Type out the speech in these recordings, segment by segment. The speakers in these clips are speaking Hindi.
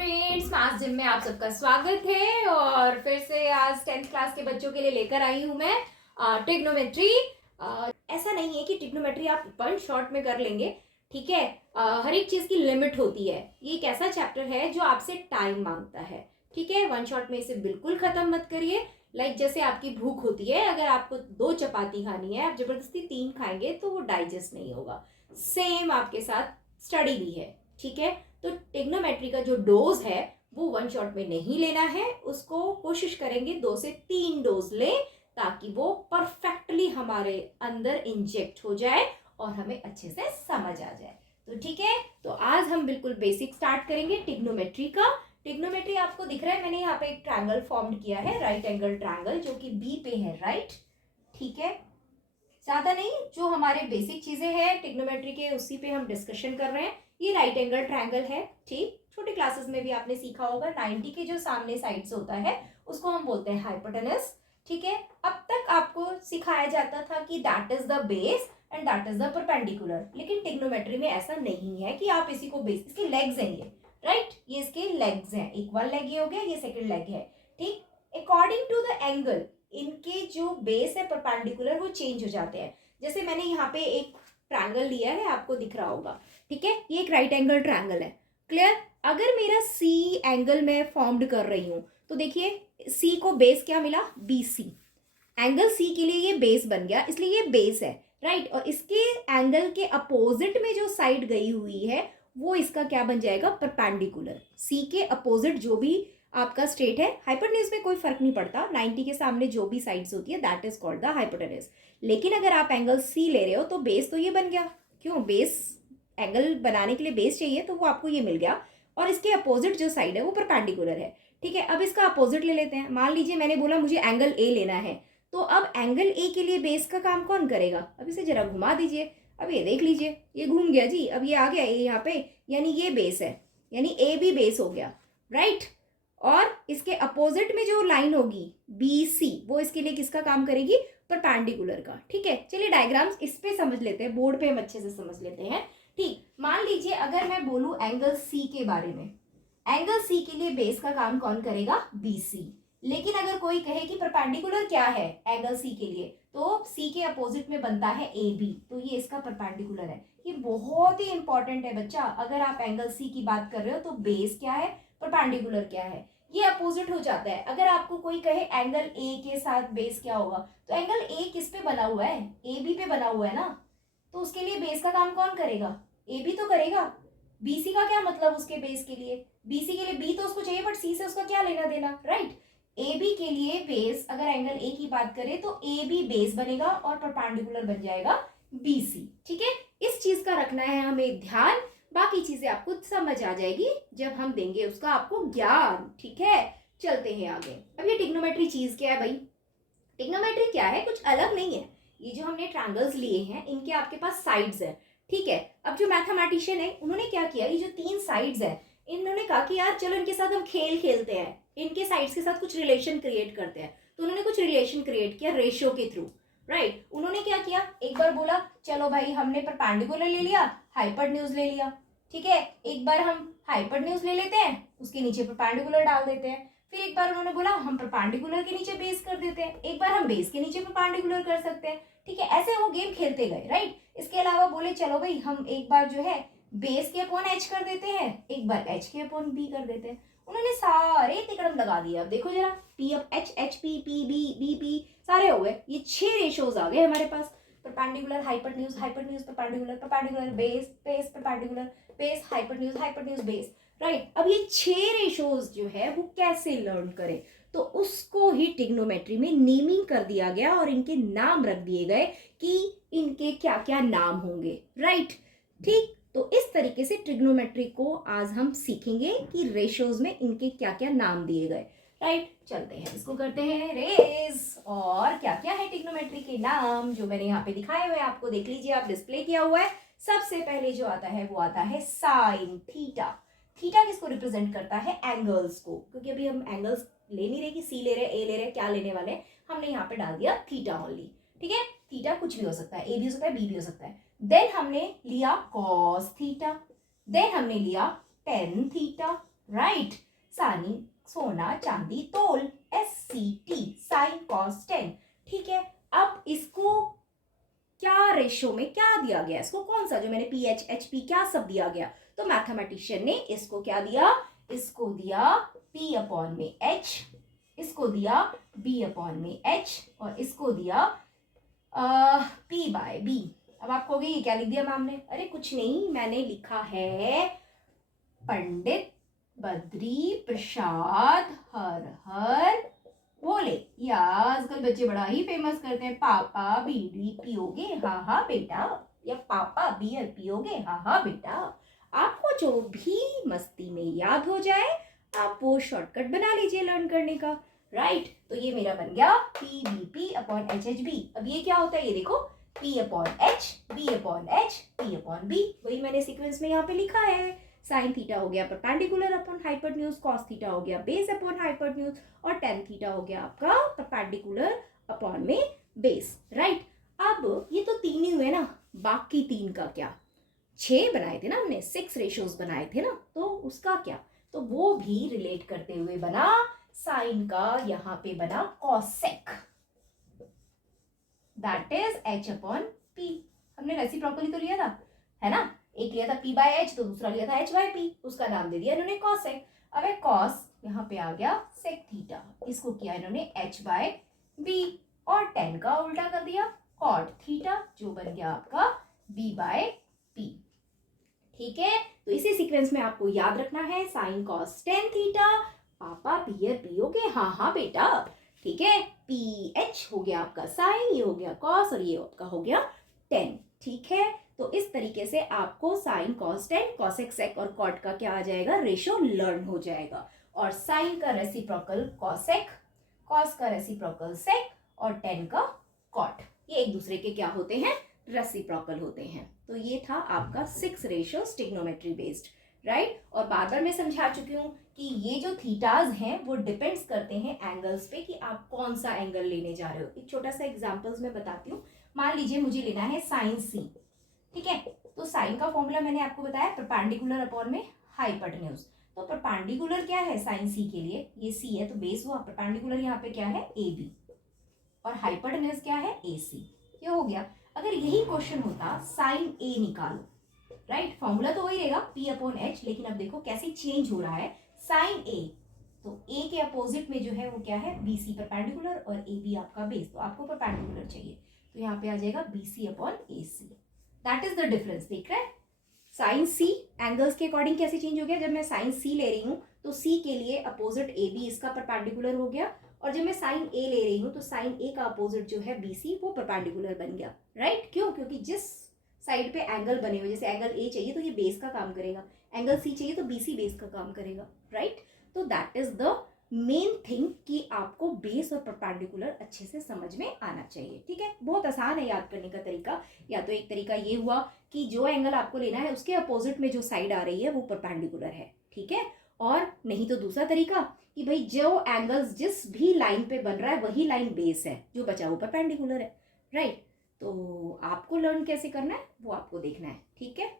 फ्रेंड्स, मास जिम में आप सबका स्वागत है। और फिर से आज 10th क्लास के बच्चों के लिए लेकर आई हूँ मैं ट्रिग्नोमेट्री। ऐसा नहीं है कि ट्रिग्नोमेट्री आप वन शॉट में कर लेंगे, ठीक है। हर एक चीज़ की लिमिट होती है। ये एक ऐसा चैप्टर है जो आपसे टाइम मांगता है, ठीक है। वन शॉट में इसे बिल्कुल ख़त्म मत करिए। लाइक जैसे आपकी भूख होती है, अगर आपको 2 चपाती खानी है, आप जबरदस्ती 3 खाएंगे तो वो डाइजेस्ट नहीं होगा। सेम आपके साथ स्टडी भी है, ठीक है। तो टिग्नोमेट्री का जो डोज है वो वन शॉट में नहीं लेना है, उसको कोशिश करेंगे 2 से 3 डोज लें ताकि वो परफेक्टली हमारे अंदर इंजेक्ट हो जाए और हमें अच्छे से समझ आ जाए। तो ठीक है, तो आज हम बिल्कुल बेसिक स्टार्ट करेंगे टिग्नोमेट्री का। टिग्नोमेट्री आपको दिख रहा है, मैंने यहाँ पे एक ट्रायंगल फॉर्म किया है, राइट एंगल ट्रायंगल, जो कि बी पे है, राइट, ठीक है। ज्यादा नहीं, जो हमारे बेसिक चीजें हैं टिग्नोमेट्री के उसी पे हम डिस्कशन कर रहे हैं। ये राइट एंगल ट्रायंगल है, ठीक। छोटे क्लासेस में भी आपने सीखा होगा, 90 के जो सामने साइड से होता है उसको हम बोलते हैं हाइपोटेनस, ठीक है। अब तक आपको सिखाया जाता था कि that is the base and that is the perpendicular, लेकिन टिग्नोमेट्री में ऐसा नहीं है कि आप इसी को बेस, इसके लेग्स हैं ये, राइट, ये इसके लेग्स हैं। एक वन लेग ये हो गया, ये सेकेंड लेग है, ठीक। अकॉर्डिंग टू द एंगल इनके जो बेस है परपेंडिकुलर वो चेंज हो जाते हैं। जैसे मैंने यहाँ पे एक ट्रायंगल लिया है, आपको दिख रहा होगा, ठीक है। ये एक राइट एंगल ट्रायंगल है, क्लियर। अगर मेरा सी एंगल में फॉर्म्ड कर रही हूँ तो देखिए सी को बेस क्या मिला, बी सी। एंगल सी के लिए ये बेस बन गया, इसलिए ये बेस है, राइट। और इसके एंगल के अपोजिट में जो साइड गई हुई है वो इसका क्या बन जाएगा, परपेंडिकुलर। सी के अपोजिट जो भी आपका स्ट्रेट है, हाइपोटेन्यूज में कोई फर्क नहीं पड़ता, 90 के सामने जो भी साइड्स होती है that is called the hypotenuse. लेकिन अगर आप एंगल सी ले रहे हो तो बेस तो ये बन गया, क्यों, बेस एंगल बनाने के लिए बेस चाहिए तो वो आपको ये मिल गया, और इसके अपोजिट जो साइड है वो परपेंडिकुलर है, ठीक है। अब इसका अपोजिट ले लेते हैं। मान लीजिए मैंने बोला मुझे एंगल ए लेना है, तो अब एंगल ए के लिए बेस का काम कौन करेगा, अब इसे जरा घुमा दीजिए। अब ये देख लीजिए, ये घूम गया जी, अब ये आ गया ए यहाँ पे, यानी ये बेस है, यानी ए भी बेस हो गया, राइट। और इसके अपोजिट में जो लाइन होगी बी सी, वो इसके लिए किसका काम करेगी, परपेंडिकुलर का, ठीक है। चलिए डायग्राम्स इस पे समझ लेते हैं, बोर्ड पे हम अच्छे से समझ लेते हैं, ठीक। मान लीजिए अगर मैं बोलूं एंगल सी के बारे में, एंगल सी के लिए बेस का काम कौन करेगा, बी सी। लेकिन अगर कोई कहे कि परपेंडिकुलर क्या है एंगल सी के लिए, तो सी के अपोजिट में बनता है ए बी, तो ये इसका परपेंडिकुलर है। ये बहुत ही इंपॉर्टेंट है बच्चा, अगर आप एंगल सी की बात कर रहे हो तो बेस क्या है, परपेंडिकुलर क्या है, ये अपोजिट हो जाता है। अगर आपको कोई कहे एंगल ए के साथ बेस क्या होगा, तो एंगल ए किस पे बना हुआ है, ए बी पे बना हुआ है ना, तो उसके लिए बेस का काम कौन करेगा, ए बी तो करेगा। बीसी का क्या मतलब उसके बेस के लिए, बीसी के लिए बी तो उसको चाहिए, बट सी से उसका क्या लेना देना, राइट। ए बी के लिए बेस, अगर एंगल ए की बात करें तो ए बी बेस बनेगा और परपेंडिकुलर बन जाएगा बी सी, ठीक है। इस चीज का रखना है हमें ध्यान, बाकी चीजें आपको समझ आ जाएगी जब हम देंगे उसका आपको ज्ञान, ठीक है। चलते हैं आगे। अब ये टिग्नोमेट्री चीज क्या है भाई, टिग्नोमेट्री क्या है, कुछ अलग नहीं है। ये जो हमने ट्रायंगल्स लिए हैं इनके आपके पास साइड्स है, ठीक है। अब जो मैथमेटिशियन है उन्होंने क्या किया, ये जो 3 साइड्स है इन्होंने कहा कि यार चलो इनके साथ हम खेल खेलते हैं, इनके साइड्स के साथ कुछ रिलेशन क्रिएट करते हैं। तो उन्होंने कुछ रिलेशन क्रिएट किया रेशियो के थ्रू, राइट। उन्होंने क्या किया, एक बार बोला चलो भाई हमने परपेंडिकुलर ले लिया, हाइपोटेन्यूज ले लिया, ठीक है। एक बार हम हाइपोटेन्यूज ले लेते हैं, उसके नीचे परपेंडिकुलर डाल देते हैं। फिर एक बार उन्होंने बोला हम परपेंडिकुलर के नीचे बेस कर देते हैं, एक बार हम बेस के नीचे परपेंडिकुलर कर सकते हैं, ठीक है। ऐसे वो गेम खेलते गए, राइट। इसके अलावा बोले चलो भाई हम एक बार जो है बेस के अपॉन एच कर देते हैं, एक बार एच के अपॉन बी कर देते हैं। उन्होंने सारे तिकड़म लगा दिया। अब देखो जरा, P up H, H P, P B, B P, सारे हो गए, ये 6 रेशियोज आ गए हमारे पास, perpendicular hypotenuse, hypotenuse perpendicular, perpendicular base, base perpendicular, base hypotenuse, hypotenuse base, right. अब ये 6 रेशोज जो है वो कैसे लर्न करें, तो उसको ही टिग्नोमेट्री में नेमिंग कर दिया गया और इनके नाम रख दिए गए कि इनके क्या क्या नाम होंगे, राइट, ठीक। तो इस तरीके से ट्रिग्नोमेट्री को आज हम सीखेंगे कि रेशोज में इनके क्या क्या नाम दिए गए, राइट। चलते हैं इसको करते हैं रेस, और क्या क्या है ट्रिग्नोमेट्री के नाम जो मैंने यहाँ पे दिखाए हुए हैं, आपको देख लीजिए, आप डिस्प्ले किया हुआ है। सबसे पहले जो आता है वो आता है साइन थीटा। थीटा किसको रिप्रेजेंट करता है, एंगल्स को, क्योंकि अभी हम एंगल्स ले नहीं रहे कि सी ले रहे, ए ले रहे, क्या लेने वाले, हमने यहाँ पे डाल दिया थीटा ओनली, ठीक है। थीटा कुछ भी हो सकता है, ए भी हो सकता है, बी भी हो सकता है। देन हमने लिया कॉस थीटा, देन हमने लिया टेन थीटा, राइट। सानी सोना चांदी तोल, SCT साइन कॉस टेन। ठीक है, अब इसको क्या रेशो में क्या दिया गया, इसको कौन सा, जो मैंने PH HP क्या सब दिया गया, तो मैथमेटिशियन ने इसको क्या दिया, इसको दिया P अपॉन में H, इसको दिया B अपॉन में H, और इसको दिया P बाय B। अब आप कहोगे ये क्या लिख दिया मैम ने, अरे कुछ नहीं, मैंने लिखा है पंडित बद्री प्रसाद हर हर बोले। या आजकल बच्चे बड़ा ही फेमस करते हैं, पापा बीड़ी पियोगे, हाँ हाँ बेटा, या पापा बियर पियोगे, हाँ हाँ बेटा। आपको जो भी मस्ती में याद हो जाए आप वो शॉर्टकट बना लीजिए लर्न करने का, राइट। तो ये मेरा बन गया PBP अपॉन HHB। अब ये क्या होता है, ये देखो, P upon H, B upon H, P upon B, वही मैंने सीक्वेंस में यहाँ पे लिखा है। साइन थीटा हो गया perpendicular upon hypotenuse, cos theta हो गया बेस अपॉन हाइपोटेन्यूज, और टेन थीटा हो गया आपका परपेंडिकुलर अपॉन में बेस, राइट। अब ये तो तीन ही हुए ना, बाकी तीन का क्या, 6 बनाए थे ना हमने, 6 रेशियोज बनाए थे ना, तो उसका क्या, तो वो भी रिलेट करते हुए बना साइन का, यहां पे बना cosec, that is H upon P। हमने रेसिप्रोकली तो लिया था, है ना, एक लिया था P बाय H, तो दूसरा लिया था H बाय P, उसका नाम दे दिया इन्होंने कॉसेक। अब है कॉस, यहाँ पे आ गया सेक थीटा, इसको किया इन्होंने H बाय B, और टेन का उल्टा कर दिया कॉट थीटा, जो बन गया आपका B बाय P। ठीक है, तो इसी सीक्वेंस में आपको याद रखना है साइन कॉस टेन थीटा, पापा बियर पियोगे, हाँ हाँ बेटा, ठीक है। PH हो गया आपका साइन, ये हो गया कॉस, और ये आपका हो गया टेन। ठीक है, तो इस तरीके से आपको sine cos tan, cosec sec और कॉट का क्या आ जाएगा, रेशो लर्न हो जाएगा। और साइन का रेसिप्रोकल कॉसेक, कॉस का रेसिप्रोकल सेक, और टेन का कॉट, ये एक दूसरे के क्या होते हैं, रेसिप्रोकल होते हैं। तो ये था आपका 6 रेशियो ट्रिग्नोमेट्री बेस्ड, राइट। और बार बार मैं समझा चुकी हूँ कि ये जो थीटाज हैं वो डिपेंड्स करते हैं एंगल्स पे, कि आप कौन सा एंगल लेने जा रहे हो। एक छोटा सा एग्जांपल्स में बताती हूँ। मान लीजिए मुझे लेना है साइन C, ठीक है, तो साइन का फॉर्मूला मैंने आपको बताया परपेंडिकुलर अपॉन में हाइपोटेन्यूज। तो परपेंडिकुलर क्या है साइन C के लिए, ये C है तो बेस हुआ, परपेंडिकुलर यहाँ पे क्या है AB, और हाइपोटेन्यूज क्या है AC, ये हो गया। अगर यही क्वेश्चन होता साइन A निकालो, राइट, फॉर्मूला तो वही रहेगा P अपॉन H, लेकिन अब देखो कैसे चेंज हो रहा है साइन A, तो A के अपोजिट में जो है वो क्या है BC परपेंडिकुलर, और AB आपका बेस, तो आपको परपेंडिकुलर चाहिए, तो यहाँ पे आ जाएगा BC upon AC, that is the difference. देख रहे हैं साइन C एंगल्स के अकॉर्डिंग कैसे चेंज हो गया, जब मैं साइन C ले रही हूँ तो C के लिए अपोजिट AB इसका परपेंडिकुलर हो गया, और जब मैं साइन A ले रही हूँ तो साइन A का अपोजिट जो है BC वो परपेंडिकुलर बन गया, राइट। क्यों, क्योंकि जिस साइड पे एंगल बने हुए, जैसे एंगल A चाहिए तो ये बेस का काम करेगा, एंगल C चाहिए तो BC बेस का काम करेगा, राइट। तो that is the main thing कि आपको बेस और परपेंडिकुलर अच्छे से समझ में आना चाहिए। ठीक है, बहुत आसान है याद करने का तरीका। या तो एक तरीका ये हुआ कि जो एंगल आपको लेना है उसके अपोजिट में जो साइड आ रही है वो परपेंडिकुलर है, ठीक है। और नहीं तो दूसरा तरीका कि भाई जो एंगल्स जिस भी लाइन पे बन रहा है वही लाइन बेस है, जो बचा वो परपेंडिकुलर है, राइट। तो आपको लर्न कैसे करना है वो आपको देखना है, ठीक है।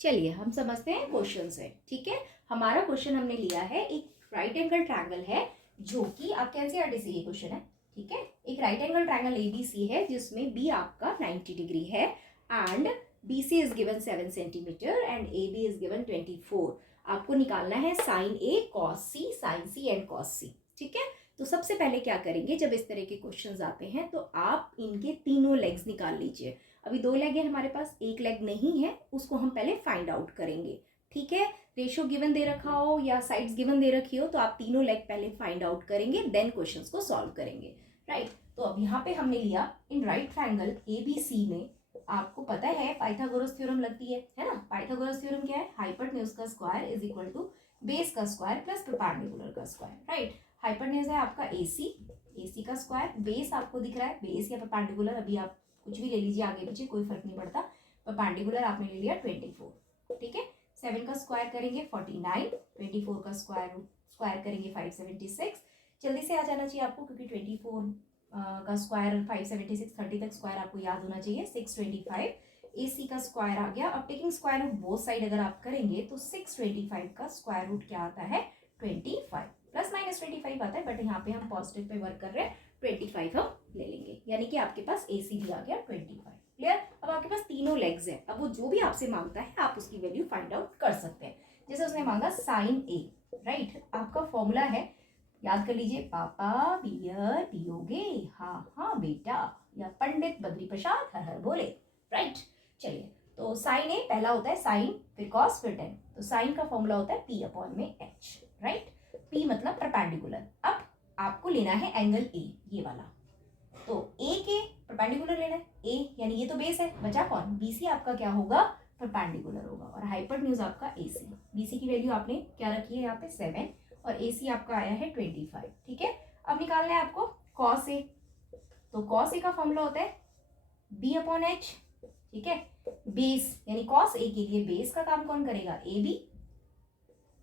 चलिए हम समझते हैं क्वेश्चन से, ठीक है। हमारा क्वेश्चन हमने लिया है, एक राइट एंगल ट्रायंगल है, जो कि आपके एनसीईआरटी से ये क्वेश्चन है, ठीक है। एक राइट एंगल ट्रायंगल ABC है जिसमें B आपका 90 डिग्री है, and BC is given 7 centimetre and AB is given 24। आपको निकालना है sine A cos C, sine C and cos C, ठीक है। तो सबसे पहले क्या करेंगे, जब इस तरह के क्वेश्चंस आते हैं तो आप इनके तीनों लेग्स निकाल लीजिए। अभी 2 लेग है हमारे पास, एक लेग नहीं है, उसको हम पहले फाइंड आउट करेंगे, ठीक है। रेशो गिवन दे रखा हो या साइड्स गिवन दे रखी हो तो आप तीनों लेग पहले फाइंड आउट करेंगे, देन क्वेश्चंस को सॉल्व करेंगे, राइट। तो अब यहाँ पे हमने लिया इन राइट ट्रायंगल ABC में, आपको पता है पाइथागोरस थ्योरम लगती है ना। पाइथागोरस थ्योरम क्या है, हाइपोटेन्यूज का square is equal to base का स्क्वायर प्लस परपेंडिकुलर का स्क्वायर, राइट। हाइपोटेन्यूज है आपका AC का स्क्वायर, बेस आपको दिख रहा है, बेस या परपेंडिकुलर अभी आप कुछ भी ले लीजिए आगे पीछे कोई फर्क नहीं पड़ता, परपेंडिकुलर आपने ले लिया 24, ठीक है। 7 का स्क्वायर करेंगे 49, 24 का स्क्वायर करेंगे 576। जल्दी से आ जाना चाहिए आपको क्योंकि 24 का स्क्वायर 576, 30 तक स्क्वायर आपको याद होना चाहिए, 625 AC का स्क्वायर आ गया। अब taking square root both side अगर आप करेंगे तो 625 का स्क्वायर रूट क्या आता है 25, प्लस माइनस 25 आता है, बट यहाँ पे हम पॉजिटिव पे वर्क कर रहे हैं, 25 हम ले लेंगे, यानी कि आपके पास AC भी आ गया 25। क्लियर। अब आपके पास तीनों लेग्स है, अब वो जो भी आपसे मांगता है आप उसकी वैल्यू फाइंड आउट कर सकते हैं। जैसे उसने मांगा साइन A, राइट। आपका फॉर्मूला है, याद कर लीजिए, पापा बियर पियोगे, हाँ हाँ बेटा, या पंडित बद्री प्रसाद हर हर बोले, राइट। चलिए, तो साइन ए पहला होता है साइन, फिर कॉस, फिर टेन। तो साइन का फॉर्मूला होता है P अपॉन में H, राइट। P मतलब परपेंडिकुलर। अब आपको लेना है एंगल A, ये वाला, तो A के परपेंडिकुलर लेना है, A यानी ये तो बेस है, बचा कौन, BC आपका क्या होगा परपेंडिकुलर होगा, और हाइपोटेन्यूज आपका AC। BC की वैल्यू आपने क्या रखी है यहाँ पे 7, और AC आपका आया है 25, ठीक है। अब निकालना है आपको cos A, तो cos A का फॉर्मूला होता है B अपॉन H, ठीक है। बेस यानी cos A के लिए बेस का काम कौन करेगा, AB,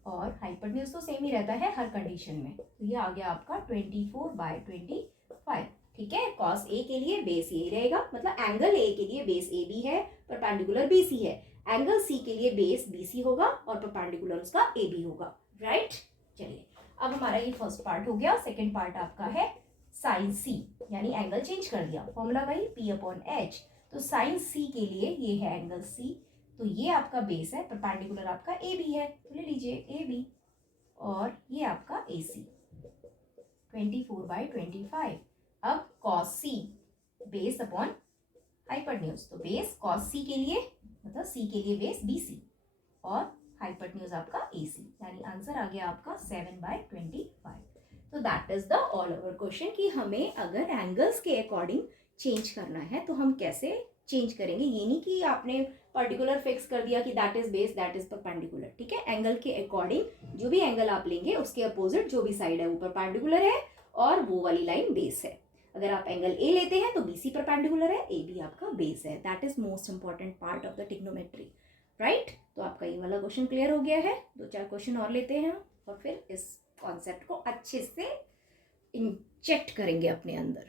और हाइपोटेन्यूज तो सेम ही रहता है हर कंडीशन में, तो ये आ गया आपका 24/25, ठीक है। cos A के लिए बेस ये रहेगा, मतलब एंगल A के लिए बेस AB है, परपेंडिकुलर BC है, एंगल C के लिए बेस BC होगा और परपेंडिकुलर उसका AB होगा, राइट। चलिए, अब हमारा ये फर्स्ट पार्ट हो गया। सेकेंड पार्ट आपका है साइन C, यानी एंगल चेंज कर दिया, फॉर्मूला वही P अपॉन H। तो साइन C के लिए ये है एंगल C, तो ये आपका बेस है, परपेंडिकुलर आपका AB है, तो ले लीजिए AB, और ये आपका AC 24/25। अब cos C base upon hypotenuse, तो बेस cos C के लिए, मतलब C के लिए बेस BC, और हाइपोटेन्यूज आपका AC, यानी आंसर आ गया आपका 7/25। तो that is the all over question कि हमें अगर एंगल्स के अकॉर्डिंग चेंज करना है तो हम कैसे चेंज करेंगे। ये नहीं कि आपने पर्टिकुलर फिक्स कर दिया कि that is base that is perpendicular, ठीक है। एंगल के अकॉर्डिंग जो भी एंगल आप लेंगे उसके अपोजिट जो भी साइड है वो परपेंडिकुलर है और वो वाली लाइन बेस है। अगर आप एंगल ए लेते हैं तो BC परपेंडिकुलर है, AB आपका बेस है। That is most important part of the trigonometry, right. तो आपका ये वाला क्वेश्चन क्लियर हो गया है। 2-4 क्वेश्चन और लेते हैं और फिर इस कॉन्सेप्ट को अच्छे से इंजेक्ट करेंगे अपने अंदर।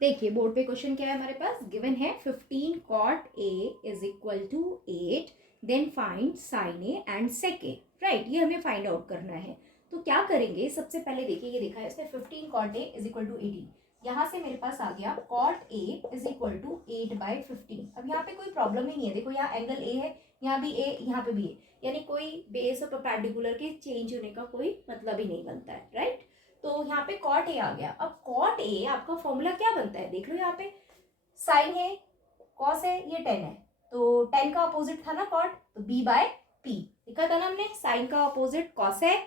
देखिए बोर्ड पे क्वेश्चन क्या है हमारे पास, गिवन है 15 cot A is equal to 8, then find sin A and sec A, right. ये हमें फाइंड आउट करना है। तो क्या करेंगे, सबसे पहले देखिए, ये देखा है इसने 15 cot A is equal to 18, यहाँ से मेरे पास आ गया cot A is equal to 8/15। अब यहाँ पे कोई प्रॉब्लम ही नहीं है, देखो यहाँ एंगल A है, यहाँ भी A, यहाँ पे भी A, यानी कोई बेस और परपेंडिकुलर के चेंज होने का कोई मतलब ही नहीं बनता है, राइट। तो यहाँ पे cot A आ गया। अब cot A आपका फॉर्मूला क्या बनता है, देख लो यहाँ पे, साइन है, cos है, ये 10 है, तो 10 का अपोजिट था ना cot, तो B/P लिखा था ना हमने, साइन का अपोजिट cosec,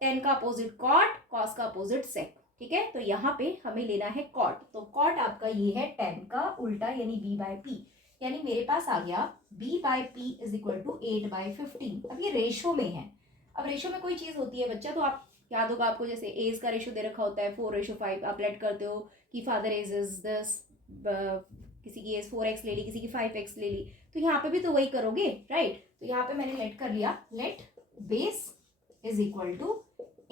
10 का अपोजिट cot, cos का अपोजिट sec, ठीक है। तो यहाँ पे हमें लेना है cot, तो cot आपका ये है 10 का उल्टा यानी B/P, यानी मेरे पास आ गया B/P इज इक्वल टू 8/15। अब ये रेशो में है, अब रेशो में कोई चीज होती है बच्चा, तो आप याद होगा आपको, जैसे एज का रेशो दे रखा होता है 4:5, आप लेट करते हो कि फादर एज इज दिस, किसी की एज 4x ले ली, किसी की 5x ले ली, तो यहाँ पे भी तो वही करोगे, राइट। तो यहाँ पे मैंने लेट कर लिया, let base is equal to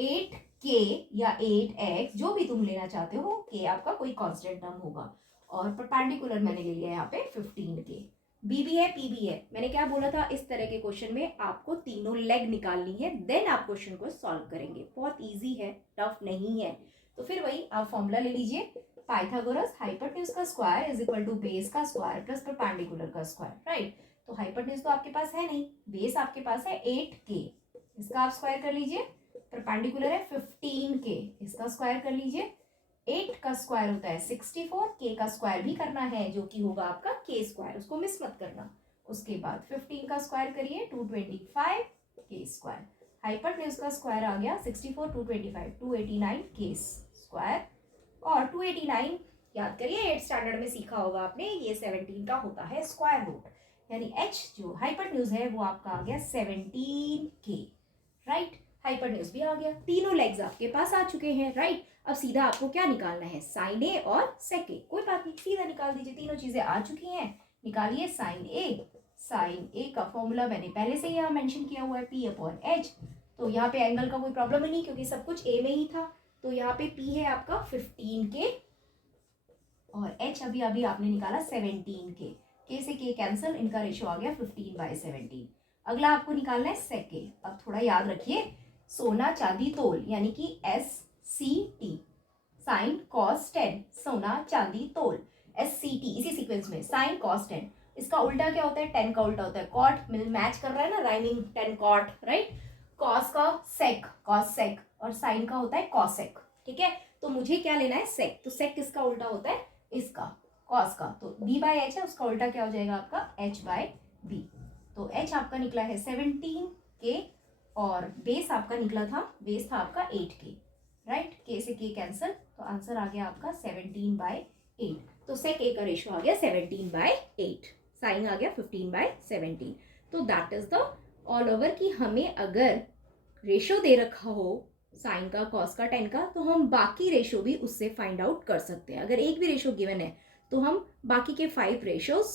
8k या 8x, जो भी तुम लेना चाहते हो, k आपका कोई कांस्टेंट टर्म होगा, और परपेंडिकुलर मैंने ले लिया यहाँ पे 15k। B भी है, P भी है। मैंने क्या बोला था, इस तरह के क्वेश्चन में आपको तीनों लेग निकालनी है, देन आप क्वेश्चन को सॉल्व करेंगे। बहुत इजी है, टफ नहीं है। तो फिर वही आप फॉर्मूला ले लीजिए, पाइथागोरस हाइपोटेन्यूज का square is equal to base का स्क्वायर प्लस परपेंडिकुलर का स्क्वायर, राइट। तो हाइपोटेन्यूज तो आपके पास है नहीं, बेस आपके पास है 8k, इसका आप स्क्वायर कर लीजिए, परपेंडिकुलर है 15k, इसका स्क्वायर कर लीजिए, 8 का स्क्वायर होता है 64, k का स्क्वायर भी करना है जो कि होगा आपका k स्क्वायर, उसको मिस मत करना। उसके बाद 15 का स्क्वायर करिए 225 k स्क्वायर, हाइपोटेन्यूज का स्क्वायर आ गया 64, 225 289 k स्क्वायर, और 289 याद करिए 8 स्टैंडर्ड में सीखा होगा आपने, ये 17 का होता है स्क्वायर रूट, यानी h जो हाइपोटेन्यूज है वो आपका आ गया 17k, राइट। हाइपोटेन्यूज भी आ गया, तीनों लेग्स आपके पास आ चुके हैं, राइट। अब सीधा आपको क्या निकालना है, साइन ए और सेक ए, कोई बात नहीं, सीधा निकाल दीजिए, तीनों चीजें आ चुकी हैं, निकालिए साइन ए। साइन ए का फॉर्मूला मैंने पहले से यहाँ मेंशन किया हुआ है P अपॉन H, तो यहाँ पे एंगल का कोई प्रॉब्लम ही नहीं क्योंकि सब कुछ ए में ही था, तो यहाँ पे P है आपका 15k और h अभी अभी आपने निकाला 17 के से के कैंसिल, इनका रेशो आ गया 15/17। अगला आपको निकालना है सेक के। अब थोड़ा याद रखिए, सोना चांदी तोल यानी कि SCT, साइन कॉस टेन, सोना चांदी तोल SCT, इसी सीक्वेंस में साइन कॉस टेन। इसका उल्टा क्या होता है? 10 का उल्टा होता है कॉट। मैच कर रहा है ना, राइमिंग 10 कॉट, राइट। कॉस का सेक, कॉस सेक, और साइन का होता है कॉसेक, ठीक है। तो मुझे क्या लेना है? सेक। तो सेक किसका उल्टा होता है? इसका, कॉस का। तो b/h है, उसका उल्टा क्या हो जाएगा आपका? h/b। तो h आपका निकला है 17 के, और बेस आपका निकला था, बेस था आपका 8 के, राइट। के से के कैंसिल, तो आंसर आ गया आपका 17/8। तो सेक ए का रेशो आ गया 17/8, साइन आ गया 15/17। तो that is the all over कि हमें अगर रेशो दे रखा हो साइन का, कॉस का, टेन का, तो हम बाकी रेशो भी उससे फाइंड आउट कर सकते हैं। अगर एक भी रेशो गिवन है तो हम बाकी के 5 रेशोज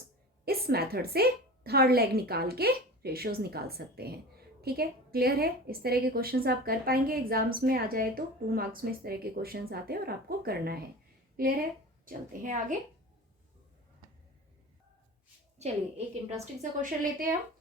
इस मेथड से थर्ड लेग निकाल के रेशोज निकाल सकते हैं, ठीक है। क्लियर है? इस तरह के क्वेश्चंस आप कर पाएंगे एग्जाम्स में आ जाए तो। 2 मार्क्स में इस तरह के क्वेश्चंस आते हैं और आपको करना है। क्लियर है? चलते हैं आगे। चलिए एक इंटरेस्टिंग सा क्वेश्चन लेते हैं हम।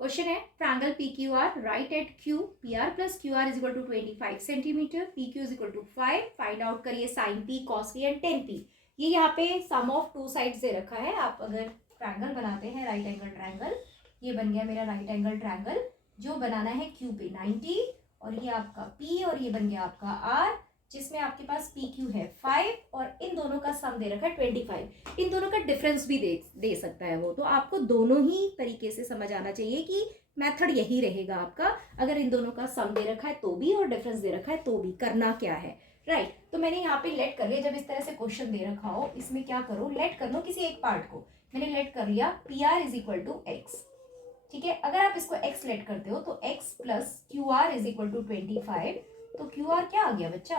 क्वेश्चन है, triangle PQR, right at Q, PR plus QR is equal to 25 centimetre, PQ is equal to 5, find out करिए sine P, cos P and tan P। ये यहाँ पे सम ऑफ 2 साइड्स दे रखा है। आप अगर ट्रायंगल बनाते हैं, राइट एंगल ट्रायंगल, ये बन गया मेरा राइट एंगल ट्रायंगल, जो बनाना है Q पे 90, और ये आपका P, और ये बन गया आपका R, जिसमें आपके पास PQ है 5 और इन दोनों का सम दे रखा है 25। इन दोनों का डिफरेंस भी दे सकता है वो, तो आपको दोनों ही तरीके से समझ आना चाहिए कि मेथड यही रहेगा आपका। अगर इन दोनों का सम दे रखा है तो भी और डिफरेंस दे रखा है तो भी करना क्या है, राइट। तो मैंने यहाँ पे लेट कर लिया। जब इस तरह से क्वेश्चन दे रखा हो, इसमें क्या करो, लेट कर लो किसी एक पार्ट को। मैंने लेट कर लिया PR is equal to x, ठीक है। अगर आप इसको x लेट करते हो तो x plus QR is equal to 25। तो QR क्या आ गया बच्चा?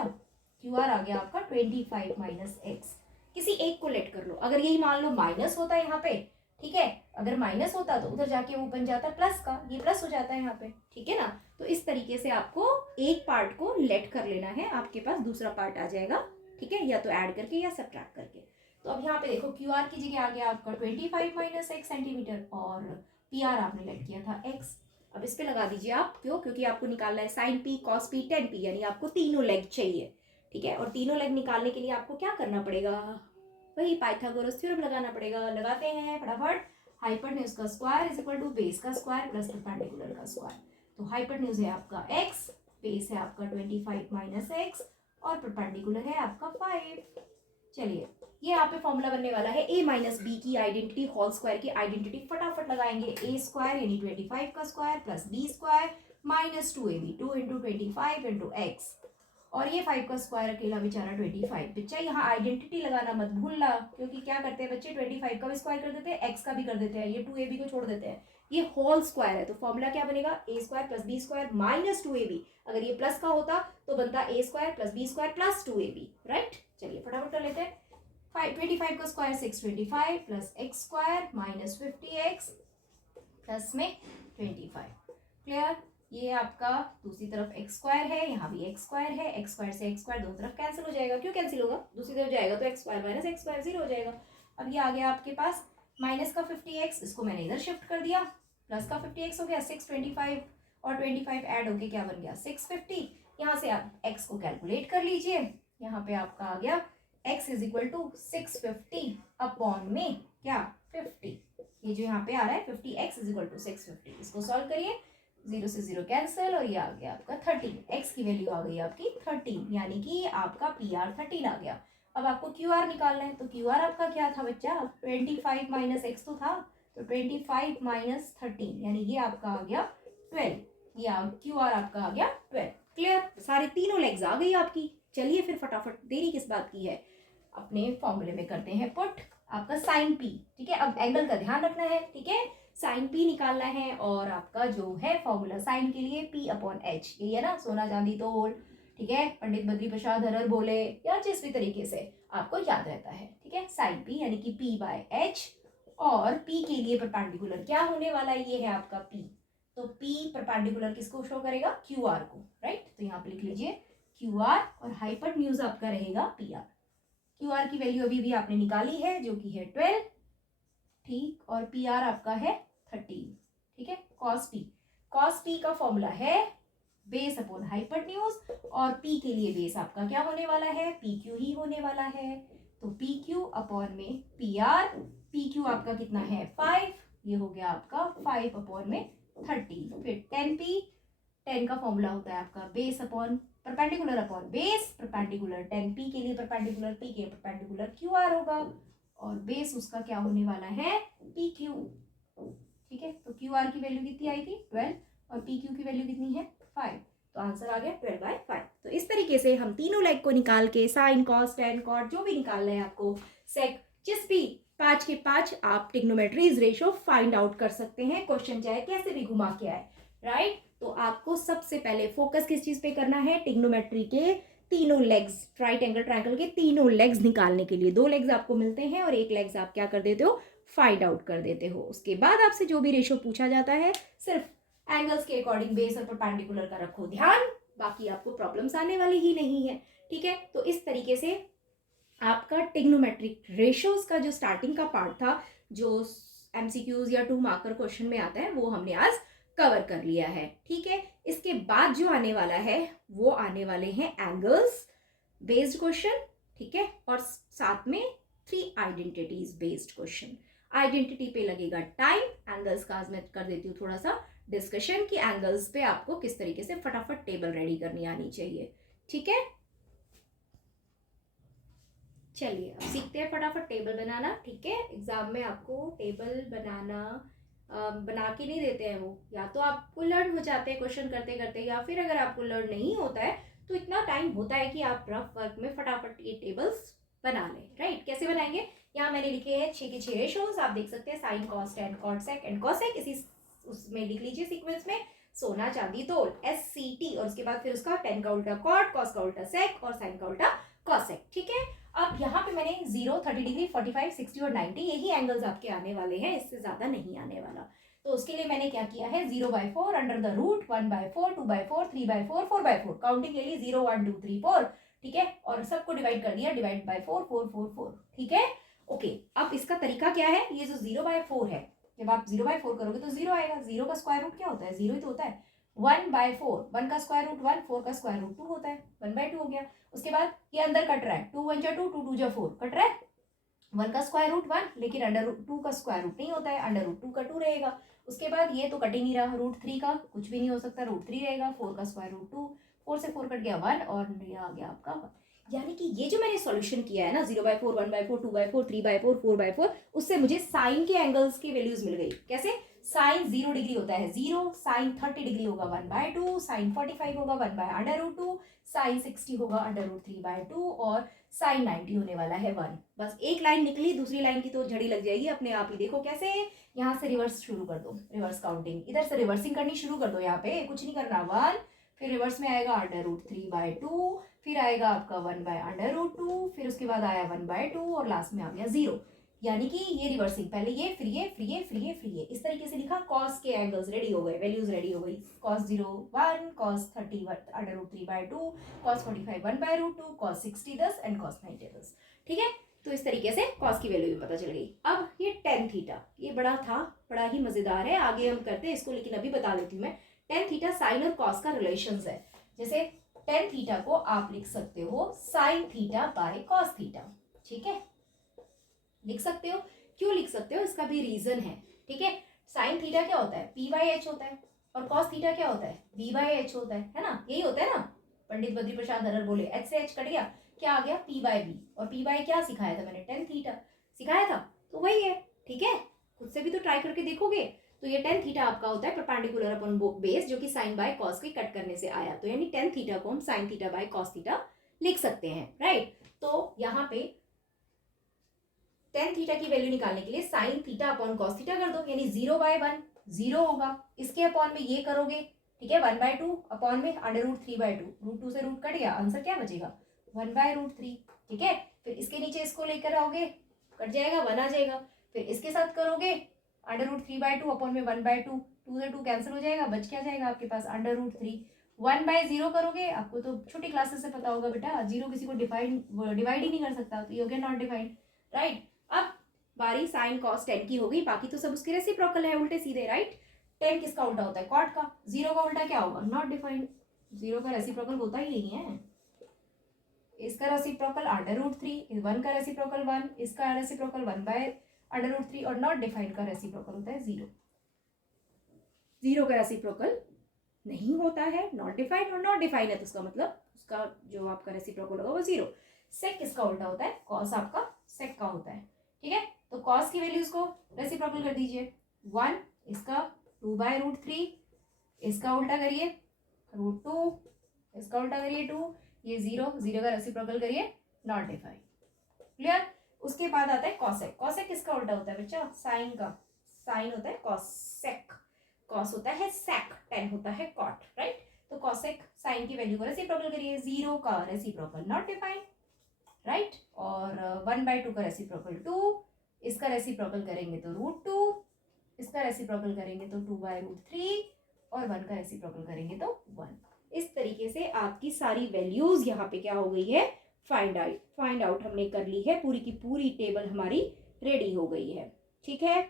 QR आ गया आपका 25 माइनस एक्स। किसी एक को लेट कर लो। अगर यही मान लो माइनस होता है यहाँ पे, ठीक है, अगर माइनस होता तो उधर जाके वो बन जाता प्लस का, ये प्लस हो जाता है यहाँ पे, ठीक है ना। तो इस तरीके से आपको एक पार्ट को लेट कर लेना है, आपके पास दूसरा पार्ट आ जाएगा, ठीक है, या तो ऐड करके या सब्ट्रैक्ट करके। तो अब यहाँ पे देखो QR की जगह आ गया आपका 25 माइनस एक्स सेंटीमीटर, और PR आपने लेट किया था x। अब इस पे लगा दीजिए आप, क्यों? क्योंकि आपको निकालना है sine P, cos P, tan P, यानी आपको तीनों लेग चाहिए, ठीक है। और तीनों लेग निकालने के लिए आपको क्या करना पड़ेगा? वही पाइथागोरस थ्योरम लगाना पड़ेगा। लगाते हैं फटाफट। हाइपोटेन्यूज का square is equal to base का स्क्वायर प्लस परपेंडिकुलर का स्क्वायर। तो हाइपोटेन्यूज है आपका x, बेस है आपका 25 माइनस एक्स, और परपेंडिकुलर है आपका 5। चलिए ये यहाँ पे फॉर्मूला बनने वाला है a माइनस बी की आइडेंटिटी, होल स्क्वायर की आइडेंटिटी फटाफट लगाएंगे। a स्क्वायर यानी 25 का square plus b square minus 2ab, 2 into 25 into x, और ये 5 का स्क्वायर अकेला बेचारा 25। बच्चा यहाँ आइडेंटिटी लगाना मत भूलना, क्योंकि क्या करते हैं बच्चे, 25 का भी स्क्वायर कर देते हैं, एक्स का भी कर देते हैं, ये 2ab को छोड़ देते हैं। ये होल स्क्वायर है, तो फॉर्मूला क्या बनेगा? a square plus B square minus 2ab। अगर ये प्लस का होता तो बनता a square plus B square plus 2ab, right. चलिए फटाफट कर लेते हैं। 25 का square 625 plus x square minus 50x plus में 25। क्लियर? ये आपका दूसरी तरफ एक्स स्क्वायर है, यहाँ भी एक्स स्क्वायर है, एक्स स्क्वायर से एक्स स्क्वायर दोनों तरफ कैंसिल हो जाएगा। क्यों कैंसिल होगा? दूसरी तरफ जाएगा तो x square minus x square 0 हो जाएगा। अब ये आ गया आपके पास माइनस का 50x, इसको मैंने इधर शिफ्ट कर दिया, प्लस का 50x हो गया, 625 और 25 ऐड होके क्या बन गया? 650। यहाँ से आप x को कैलकुलेट कर लीजिए। यहाँ पे आपका आ गया x is equal to 650 upon में क्या? 50। ये जो यहाँ पे आ रहा है 50x इज इक्वल टू 650, इसको सॉल्व करिए, 0 से 0 कैंसिल, और ये आ गया आपका 13। x की वैल्यू आ गई आपकी 13, यानी कि आपका PR 13 आ गया। अब आपको QR निकालना है, तो QR आपका क्या था बच्चा? 25 माइनस एक्स तो था, तो 25 माइनस 13, यानी ये आपका आ गया 12। ये QR आपका आ गया 12। क्लियर? सारे तीनों लेग्स आ गई आपकी। चलिए फिर फटाफट, देरी किस बात की है, अपने फॉर्मूले में करते हैं पुट। आपका साइन P, ठीक है, अब एंगल का ध्यान रखना है, ठीक है, साइन P निकालना है, और आपका जो है फॉर्मूला साइन के लिए P अपॉन H, यही है ना, सोना चांदी तोल, ठीक है, पंडित बद्री प्रसाद हरर बोले, या जिस भी तरीके से आपको याद रहता है, ठीक है। साइन P यानी कि P बाय H, और P के लिए परपेंडिकुलर क्या होने वाला है? ये है आपका P, तो P परपेंडिकुलर किसको शो करेगा? QR को, राइट। तो यहाँ पे लिख लीजिए QR, और हाइपोटेन्यूज आपका रहेगा PR। क्यू आर की वैल्यू अभी भी आपने निकाली है जो कि है 12, ठीक, और पी आर आपका है 13, ठीक है। कॉस पी का फॉर्मूला है बेस अपॉन हाइपोटेन्यूज, और पी के लिए बेस आपका क्या होने वाला है, पी क्यू ही होने वाला है। तो पी क्यू अपॉन में पी आर, पी क्यू आपका कितना है 5, ये हो गया आपका 5 अपॉन में 30, फिर 10p, 10 का फॉर्मूला होता है आपका base upon perpendicular upon base, perpendicular 10p के लिए परपेंडिकुलर p के परपेंडिकुलर क्यू आर होगा, और बेस उसका क्या होने वाला है पी क्यू, ठीक है। तो क्यू आर की वैल्यू कितनी आई थी 12, और पी क्यू की वैल्यू कितनी है 5, तो आंसर आ गया 12/5। तो इस तरीके से हम तीनों लेग को निकाल के साइन कॉस टेन कॉट जो भी निकालना है आपको, सेक, जिस भी 5 के 5 आप ट्रिग्नोमेट्रीज रेशो फाइंड आउट कर सकते हैं, क्वेश्चन चाहे कैसे भी घुमा के आए, राइट। तो आपको सबसे पहले फोकस किस चीज पे करना है, ट्रिग्नोमेट्री के तीनों लेग्स, राइट एंगल ट्रायंगल के तीनों लेग्स निकालने के लिए 2 लेग्स आपको मिलते हैं और 1 लेग्स आप क्या कर देते हो, फाइंड आउट कर देते हो। उसके बाद आपसे जो भी रेशो पूछा जाता है सिर्फ एंगल्स के अकॉर्डिंग बेस और परपेंडिकुलर का रखो ध्यान, बाकी आपको प्रॉब्लम्स आने वाली ही नहीं है, ठीक है। तो इस तरीके से आपका ट्रिग्नोमेट्रिक रेशियोज का जो स्टार्टिंग का पार्ट था, जो एमसीक्यूज या 2 मार्कर क्वेश्चन में आता है, वो हमने आज कवर कर लिया है, ठीक है। इसके बाद जो आने वाला है वो आने वाले हैं एंगल्स बेस्ड क्वेश्चन, ठीक है, और साथ में 3 आइडेंटिटीज बेस्ड क्वेश्चन। आइडेंटिटी पे लगेगा टाइम, एंगल्स का आज मैं कर देती हूँ थोड़ा सा डिस्कशन कि एंगल्स पे आपको किस तरीके से फटाफट टेबल रेडी करनी आनी चाहिए, ठीक है। चलिए अब सीखते हैं फटाफट टेबल बनाना, ठीक है। एग्जाम में आपको टेबल बनाना बना के नहीं देते हैं वो, या तो आपको लर्न हो जाते हैं क्वेश्चन करते करते, या फिर अगर आपको लर्न नहीं होता है तो इतना टाइम होता है कि आप रफ वर्क में फटाफट ये टेबल्स बना लें, राइट। कैसे बनाएंगे, यहाँ मैंने लिखे हैं 6 के 6 रेशोज, आप देख सकते हैं sine cos tan cot sec and cosec, इसी उसमें लिख लीजिए सीक्वेंस में, सोना चांदी तोल SCT, और उसके बाद फिर उसका टेन का उल्टा कॉट, कॉस का उल्टा सेक और साइन का उल्टा कॉसेक, ठीक है। अब यहाँ पे मैंने 0, 30 डिग्री, 45, 60 और 90 यही एंगल्स आपके आने वाले हैं, इससे ज्यादा नहीं आने वाला। तो उसके लिए मैंने क्या किया है, 0/4 अंडर द रूट, 1/4, 2/4, 3/4, 4/4, काउंटिंग ले ली 0, 1, 2, 3, 4, ठीक है, और सबको डिवाइड कर दिया, डिवाइड बाय 4, 4, 4, 4, ठीक है। ओके, अब इसका तरीका क्या है, ये जो 0/4 है, जब आप 0/4 करोगे तो 0 आएगा, 0 का स्क्वायर रूट क्या होता है, 0 ही तो होता है। 1/4, 1 का स्क्वायर रूट 1, 4 का स्क्वायर रूट 2 होता है, 1/2 हो गया। उसके बाद ये अंदर कट रहा है, 2 1 जा 2, 2 2 जा 4, कट रहा है, 1 का स्क्वायर रूट 1, लेकिन अंडर रूट 2 का स्क्वायर रूट नहीं होता है, अंडर रूट 2 का 2 रहेगा। उसके बाद ये तो कट ही नहीं रहा, रूट 3 का कुछ भी नहीं हो सकता, रूट 3 रहेगा, 4 का स्क्वायर रूट 2, 4 से 4 कट गया 1, और ये आ गया आपका 1। यानी कि ये जो मैंने सॉल्यूशन किया है ना, 0/4, 1/4, 2/4, 3/4, 4/4, उससे मुझे साइन के एंगल्स की वैल्यूज मिल गई। कैसे, साइन 0 डिग्री होता है 0, साइन 30 डिग्री होगा 1/2, साइन 45 होगा 1/√2, साइन 60 होगा √3/2, और साइन 90 होने वाला है 1। बस एक लाइन निकली, दूसरी लाइन की तो झड़ी लग जाएगी अपने आप ही। देखो कैसे, यहाँ से रिवर्स शुरू कर दो, रिवर्स काउंटिंग, इधर से रिवर्सिंग करनी शुरू कर दो, यहाँ पे कुछ नहीं करना, 1, फिर रिवर्स में आएगा √3/2, फिर आएगा आपका 1/√2, फिर उसके बाद आया 1/2, और लास्ट में आ गया 0। यानी कि ये रिवर्सिंग, पहले ये, फिर ये, फिर ये, फिर ये, फिर ये, इस तरीके से लिखा। कॉस के एंगल्स रेडी हो गए, वैल्यूज रेडी हो गई, cos 0 1, cos 30 √3/2, cos 45 1/√2, cos 60 10 and cos 90 10, ठीक है। तो इस तरीके से कॉस की वैल्यू भी पता चल गई। अब ये टेन थीटा, ये बड़ा था, बड़ा ही मजेदार है, आगे हम करते हैं इसको, लेकिन अभी बता देती हूँ मैं। टेन थीटा साइन और कॉस का रिलेशन है, जैसे टेन थीटा को आप लिख सकते हो sine theta by cos theta, ठीक है, लिख सकते हो। क्यों लिख सकते हो, इसका भी रीजन है, ठीक है। साइन थीटा क्या होता है, P/H होता है, और कॉस थीटा क्या होता है, V/H होता है ना, यही होता है ना। पंडित बद्री प्रसाद हरर बोले, H से H कट गया, क्या आ गया P/V, और P/, क्या सिखाया था मैंने, टेन थीटा सिखाया था, तो वही है, ठीक है। खुद से भी तो ट्राई करके देखोगे। तो ये टेन थीटा आपका होता है परपेंडिकुलर अपॉन बेस, जो कि साइन बाय कॉस के कट करने से आया, तो यानी टेन थीटा को हम sine theta by cos theta लिख सकते हैं, राइट। तो यहाँ पे टेन थीटा की वैल्यू निकालने के लिए sine theta upon cos theta कर दो, यानी 0/1 0 होगा, इसके अपॉन में ये करोगे, ठीक है, 1/2 अपॉन में √3/2, √2 से रूट कट गया, आंसर क्या बचेगा 1/√3, ठीक है। फिर इसके नीचे इसको लेकर आओगे, कट जाएगा 1 आ जाएगा, फिर इसके साथ करोगे √3/2 अपॉन में 1/2, 2 से 2 कैंसिल हो जाएगा, बच क्या जाएगा आपके पास √3, 1/0 करोगे, आपको तो छोटी क्लासेस से पता होगा बेटा, 0 किसी को डिवाइड ही नहीं कर सकता, तो ये हो गया नॉट डिफाइंड, राइट। अब बारी साइन कॉस टेन की हो गई, बाकी तो सब उसके रेसिप्रोकल है, उल्टे सीधे, राइट। टेन किसका उल्टा होता है? कॉट का। 0 का उल्टा क्या होगा? Not defined. 0 का रेसिप्रोकल होता ही नहीं है। इसका रेसिप्रोकल √3, 1 का रेसिप्रोकल 1, इसका रेसिप्रोकल 1/√3, और नॉट डिफाइंड का रेसिप्रोकल होता है 0। 0 का रेसिप्रोकल नहीं होता है, नॉट डिफाइंड, और नॉट डिफाइंड है तो उसका मतलब उसका जो आपका रेसिप्रोकल होगा वो 0। सेक किसका उल्टा होता है? कॉस आपका सेक का होता है, ठीक है। तो कॉस की वैल्यूज को रेसिप्रोकल कर दीजिए, 1, इसका 2/√3, इसका उल्टा करिए √2, इसका उल्टा करिए 2, ये 0 का रेसिप्रोकल करिए नॉट डिफाइंड, क्लियर। उसके बाद आता है कॉसेक। कॉसेक किसका उल्टा होता है बच्चा? साइन का। साइन होता है कॉसेक, कॉस होता है सेक, टेन होता है कॉट, राइट। तो कॉसेक साइन की वैल्यू को रेसिप्रोकल करिए, 0 का रेसिप्रोकल नॉट डिफाइंड, राइट। और 1/2 का रेसिप्रोकल 2, इसका रेसिप्रोकल करेंगे तो √2, इसका रेसिप्रोकल करेंगे तो 2/√3, और 1 का रेसिप्रोकल करेंगे तो 1। इस तरीके से आपकी सारी वैल्यूज यहाँ पे क्या हो गई है? फाइंड आउट हमने कर ली है, पूरी की पूरी टेबल हमारी रेडी हो गई है, ठीक है।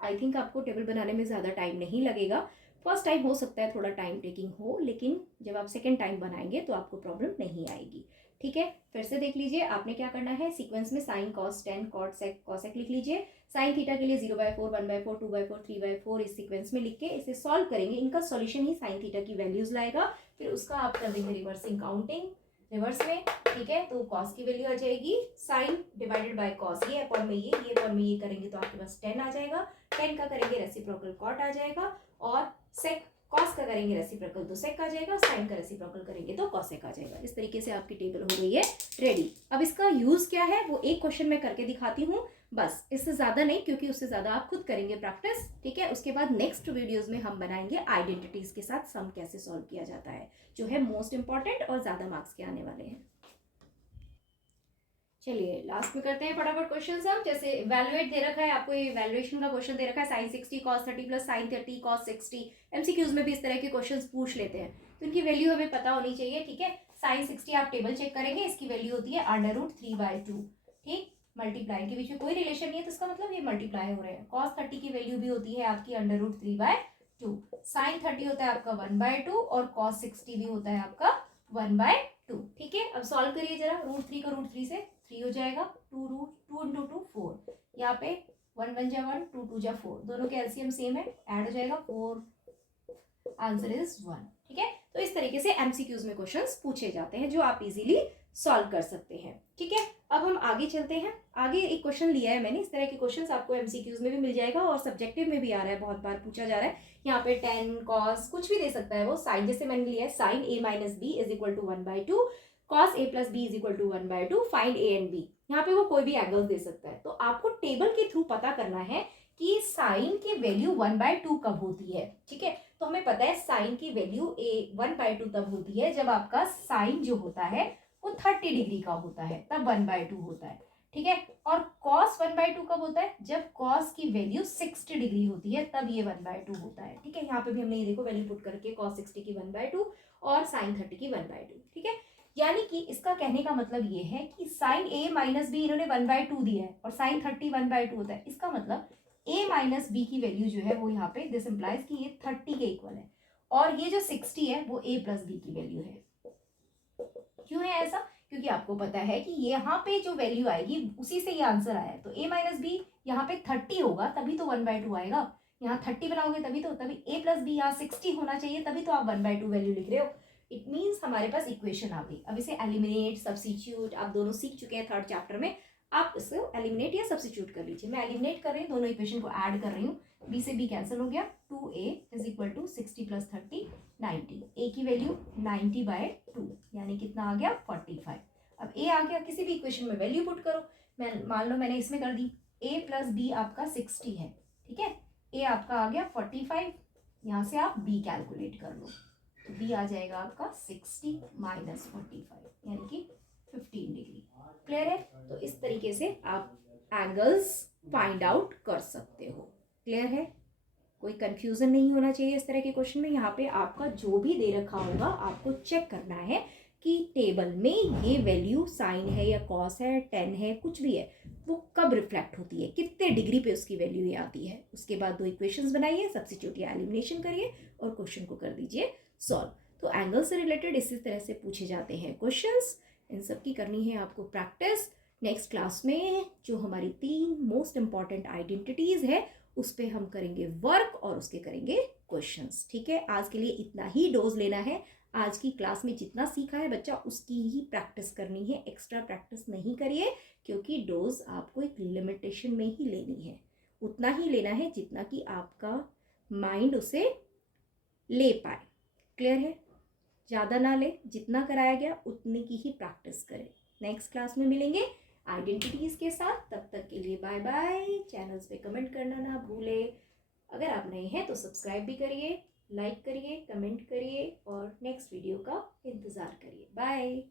आई थिंक आपको टेबल बनाने में ज़्यादा टाइम नहीं लगेगा। फर्स्ट टाइम हो सकता है थोड़ा टाइम टेकिंग हो, लेकिन जब आप सेकेंड टाइम बनाएंगे तो आपको प्रॉब्लम नहीं आएगी, ठीक है। फिर से देख लीजिए, आपने क्या करना है, सीक्वेंस में sine cos tan cot sec cosec लिख लीजिए। साइन थीटा के लिए 0/4, 1/4, 2/4, 3/4 इस सीक्वेंस में लिख के इसे सॉल्व करेंगे। इनका सॉल्यूशन ही साइन थीटा की वैल्यूज लाएगा, फिर उसका आप कर देंगे रिवर्सिंग काउंटिंग रिवर्स में, ठीक है। तो कॉस की वैल्यू आ जाएगी साइन डिवाइडेड बाय कॉस, ये अपॉन में ये अपॉन में ये करेंगे तो आपके पास 10 आ जाएगा। 10 का करेंगे रेसिप्रोकल कॉट आ जाएगा, और सेक कॉस का करेंगे रेसिप्रोकल तो सेक आ जाएगा, साइन का रेसिप्रोकल करेंगे तो कॉसेक आ जाएगा। इस तरीके से आपकी टेबल हो गई है रेडी। अब इसका यूज क्या है वो एक क्वेश्चन में करके दिखाती हूँ, बस, इससे ज्यादा नहीं, क्योंकि उससे ज्यादा आप खुद करेंगे प्रैक्टिस, ठीक है। उसके बाद नेक्स्ट वीडियोस में हम बनाएंगे आइडेंटिटीज के साथ सम कैसे सॉल्व किया जाता है, जो है मोस्ट इंपॉर्टेंट और ज्यादा मार्क्स के आने वाले हैं। चलिए लास्ट में करते हैं फटाफट क्वेश्चन हम। जैसे इवैल्यूएट दे रखा है आपको, ये इवैल्यूएशन का क्वेश्चन दे रखा है, sin 60 cos 30 plus sin 30 cos 60। MCQs में भी इस तरह के क्वेश्चंस पूछ लेते हैं, तो इनकी वैल्यू हमें पता होनी चाहिए, ठीक है। sin 60 आप टेबल चेक करेंगे, इसकी वैल्यू होती है √3/2, ठीक। मल्टीप्लाई के बीच में कोई रिलेशन नहीं है, तो इसका मतलब ये मल्टीप्लाई हो रहे हैं। cos 30 की वैल्यू भी होती है आपकी √3/2। sin 30 होता है आपका 1/2, और cos 60 भी होता है आपका 1/2, ठीक है। अब सॉल्व करिए जरा, √3 का √3 से 3 हो जाएगा, 2 × 2 4, यहाँ पे 1 1 जा 1, 2 2 जा 4, दोनों के एलसीएम सेम है, ऐड हो जाएगा 4, आंसर इज 1, ठीक है। तो इस तरीके से एमसीक्यूज में क्वेश्चंस पूछे जाते हैं जो आप इजीली सॉल्व कर सकते हैं, ठीक है। अब हम आगे चलते हैं। आगे एक क्वेश्चन लिया है मैंने, इस तरह के क्वेश्चंस आपको एमसीक्यूज में भी मिल जाएगा और सब्जेक्टिव में भी आ रहा है, बहुत बार पूछा जा रहा है। यहाँ पे 10 cos कुछ भी दे सकता है वो, साइन जैसे मैंने लिया है sine a - b = 1/2, cos a + b = 1/2, find a and b। यहाँ पे वो कोई भी एंगल्स दे सकता है, तो आपको टेबल के थ्रू पता करना है कि साइन की वैल्यू 1/2 कब होती है, ठीक है। तो हमें पता है साइन की वैल्यू 1/2 तब होती है जब आपका साइन जो होता है वो 30 डिग्री का होता है, तब 1/2 होता है, ठीक है। और cos 1/2 कब होता है? जब cos की वैल्यू 60 डिग्री होती है, तब ये 1/2 होता है, ठीक है। यहाँ पे भी हमने ये देखो वैल्यू पुट करके cos 60 की 1/2 और sin 30 की 1/2, ठीक है। यानी कि इसका कहने का मतलब ये है कि sin a - b इन्होंने 1/2 दिया है और sin 30 1/2 होता है, इसका मतलब a - b की वैल्यू जो है वो यहाँ पे दिस इंप्लाइज कि ये 30 के इक्वल है, और ये जो 60 है वो a + b की वैल्यू है। क्यों है ऐसा? क्योंकि आपको पता है कि यहाँ पे जो वैल्यू आएगी उसी से ये आंसर आया है, तो a - b यहाँ पे 30 होगा तभी तो 1/2 आएगा। यहाँ 30 बनाओगे तभी a + b यहाँ 60 होना चाहिए, तभी तो आप 1/2 वैल्यू लिख रहे हो। इट मीन्स हमारे पास इक्वेशन आ गई। अब इसे एलिमिनेट सब्स्टिट्यूट आप दोनों सीख चुके हैं थर्ड चैप्टर में, आप इसे एलिमिनेट या सब्स्टिट्यूट कर लीजिए। मैं एलिमिनेट कर रही हूँ, दोनों इक्वेशन को ऐड कर रही हूँ, b से b कैंसिल हो गया, 2a = 60 + 30 90, a की वैल्यू 90/2 यानी कितना आ गया 45। अब a आ गया, किसी भी इक्वेशन में वैल्यू पुट करो, मैं मान लो मैंने इसमें कर दी, a + b आपका 60 है, ठीक है। a आपका आ गया 45, यहाँ से आप b कैलकुलेट कर लो, तो b आ जाएगा आपका 60 - 45 यानी कि 15 डिग्री। क्लियर है? तो इस तरीके से आप एंगल्स फाइंड आउट कर सकते हो। क्लियर है? कोई कंफ्यूजन नहीं होना चाहिए इस तरह के क्वेश्चन में। यहाँ पे आपका जो भी दे रखा होगा आपको चेक करना है कि टेबल में ये वैल्यू साइन है या कॉस है, टेन है, कुछ भी है, वो कब रिफ्लेक्ट होती है, कितने डिग्री पे उसकी वैल्यू ये आती है। उसके बाद 2 इक्वेशंस बनाइए, सब्स्टिट्यूट या एलिमिनेशन करिए और क्वेश्चन को कर दीजिए सॉल्व। तो एंगल से रिलेटेड इसी तरह से पूछे जाते हैं क्वेश्चंस। इन सब की करनी है आपको प्रैक्टिस। नेक्स्ट क्लास में जो हमारी 3 मोस्ट इंपॉर्टेंट आइडेंटिटीज है उस पर हम करेंगे वर्क और उसके करेंगे क्वेश्चंस। ठीक है, आज के लिए इतना ही डोज लेना है। आज की क्लास में जितना सीखा है बच्चा उसकी ही प्रैक्टिस करनी है, एक्स्ट्रा प्रैक्टिस नहीं करिए, क्योंकि डोज आपको एक लिमिटेशन में ही लेनी है। उतना ही लेना है जितना कि आपका माइंड उसे ले पाए। क्लियर है? ज़्यादा ना ले, जितना कराया गया उतनी की ही प्रैक्टिस करें। नेक्स्ट क्लास में मिलेंगे आइडेंटिटीज़ के साथ। तब तक के लिए बाय बाय। चैनल्स पे कमेंट करना ना भूले। अगर आप नए हैं तो सब्सक्राइब भी करिए, लाइक करिए, कमेंट करिए और नेक्स्ट वीडियो का इंतज़ार करिए। बाय।